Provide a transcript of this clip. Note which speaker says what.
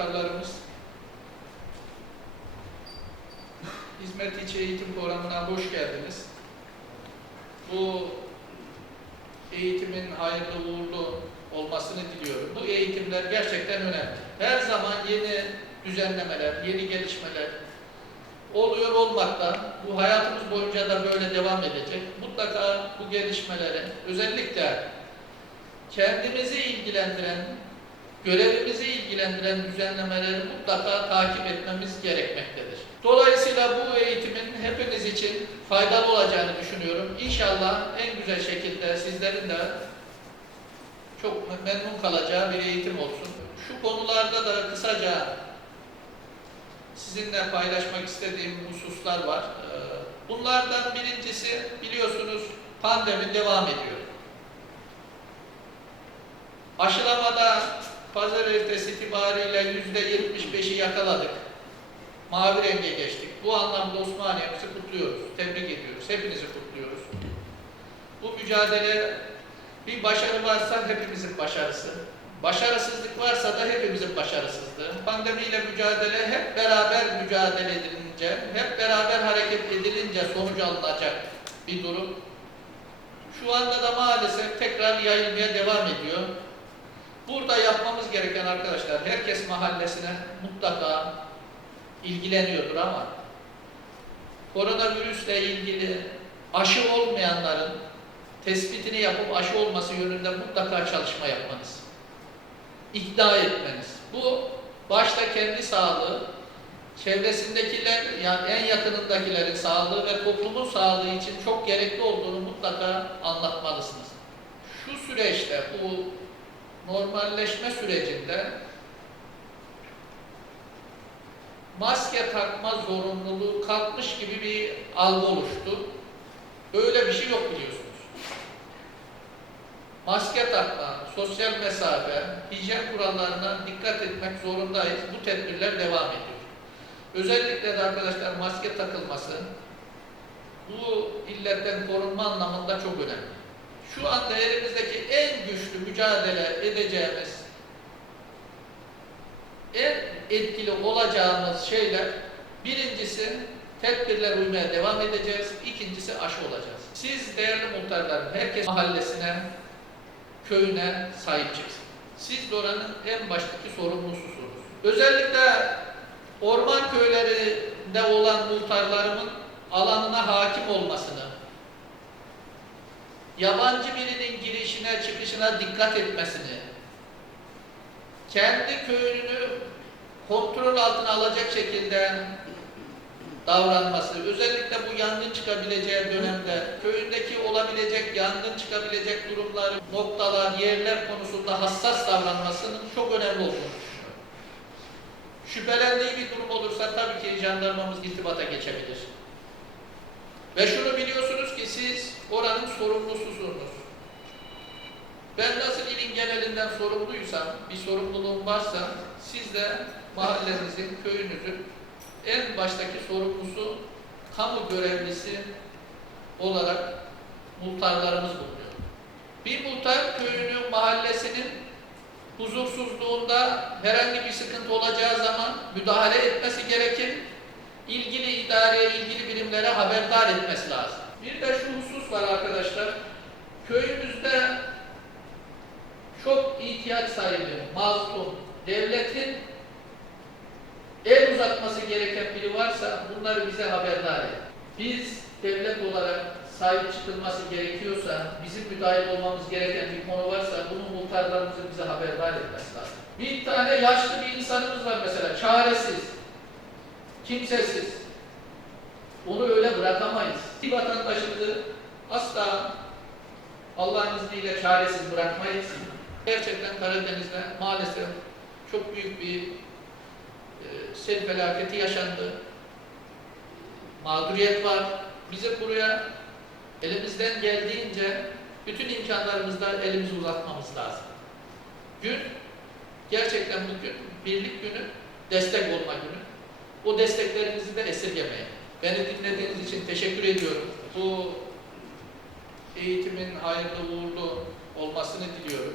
Speaker 1: muhtarlarımız, Hizmet İçi Eğitim Programı'na hoş geldiniz. Bu eğitimin hayırlı uğurlu olmasını diliyorum. Bu eğitimler gerçekten önemli. Her zaman yeni düzenlemeler, yeni gelişmeler oluyor olmakta. Bu hayatımız boyunca da böyle devam edecek. Mutlaka bu gelişmeleri özellikle kendimizi ilgilendiren, görevimizi ilgilendiren düzenlemeleri mutlaka takip etmemiz gerekmektedir. Dolayısıyla bu eğitimin hepiniz için faydalı olacağını düşünüyorum. İnşallah en güzel şekilde sizlerin de çok memnun kalacağı bir eğitim olsun. Şu konularda da kısaca sizinle paylaşmak istediğim hususlar var. Ee, Bunlardan birincisi biliyorsunuz pandemi devam ediyor. Aşılamada pazar ertesi itibariyle yüzde 75'i yakaladık. Mavi renge geçtik. Bu anlamda Osmaniye'mizi kutluyoruz, tebrik ediyoruz, hepinizi kutluyoruz. Bu mücadele bir başarı varsa hepimizin başarısı. Başarısızlık varsa da hepimizin başarısızlığı. Pandemiyle mücadele hep beraber mücadele edilince, hep beraber hareket edilince sonuç alınacak bir durum. Şu anda da maalesef tekrar yayılmaya devam ediyor. Burada yapmamız gereken arkadaşlar, herkes mahallesine mutlaka ilgileniyordur ama koronavirüsle ilgili aşı olmayanların tespitini yapıp aşı olması yönünde mutlaka çalışma yapmanız. İkna etmeniz. Bu başta kendi sağlığı, çevresindekiler, yani en yakınındakilerin sağlığı ve toplumun sağlığı için çok gerekli olduğunu mutlaka anlatmalısınız. Şu süreçte, bu normalleşme sürecinde maske takma zorunluluğu kalkmış gibi bir algı oluştu. Öyle bir şey yok biliyorsunuz. Maske takma, sosyal mesafe, hijyen kurallarına dikkat etmek zorundayız. Bu tedbirler devam ediyor. Özellikle de arkadaşlar maske takılması bu illetten korunma anlamında çok önemli. Şu anda elimizdeki en güçlü mücadele edeceğimiz en etkili olacağımız şeyler birincisi tedbirler uymaya devam edeceğiz. İkincisi aşı olacağız. Siz değerli muhtarlarım herkes mahallesine, köyüne sahip çıksın. Siz de oranın en baştaki sorumlususunuz. Özellikle orman köylerinde olan muhtarlarımın alanına hakim olmasını, yabancı birinin girişine çıkışına dikkat etmesini, kendi köyünü kontrol altına alacak şekilde davranması, özellikle bu yangın çıkabileceği dönemde köyündeki olabilecek, yangın çıkabilecek durumlar, noktalar, yerler konusunda hassas davranmasının çok önemli olduğunu. Şüphelendiği bir durum olursa tabii ki jandarmamız irtibata geçebilir. Ve şunu biliyorsunuz ki siz oranın sorumlususunuz. Ben nasıl ilin genelinden sorumluysam, bir sorumluluğum varsa siz de mahallenizin, köyünüzün en baştaki sorumlusu, kamu görevlisi olarak muhtarlarımız bulunuyor. Bir muhtar köyünün, mahallesinin huzursuzluğunda herhangi bir sıkıntı olacağı zaman müdahale etmesi gerekir. İlgili idareye, ilgili birimlere haberdar etmesi lazım. Bir de şu husus var arkadaşlar. Köyümüzde çok ihtiyaç sahibi, mazlum, devletin el uzatması gereken biri varsa bunları bize haberdar et. Biz devlet olarak sahip çıkılması gerekiyorsa, bizim müdahil olmamız gereken bir konu varsa bunu muhtarlarımızın bize haberdar etmesi lazım. Bir tane yaşlı bir insanımız var mesela, çaresiz, kimsesiz. Onu öyle bırakamayız. Bir vatandaşımızı asla Allah'ın izniyle çaresiz bırakmayız. Gerçekten Karadeniz'de maalesef çok büyük bir e, sel felaketi yaşandı. Mağduriyet var. Bizim buraya elimizden geldiğince bütün imkanlarımızla elimizi uzatmamız lazım. Gün gerçekten bugün birlik günü, destek olma günü. O desteklerimizi de esirgemeyin. Beni dinlediğiniz için teşekkür ediyorum. Bu eğitimin hayırlı uğurlu olmasını diliyorum.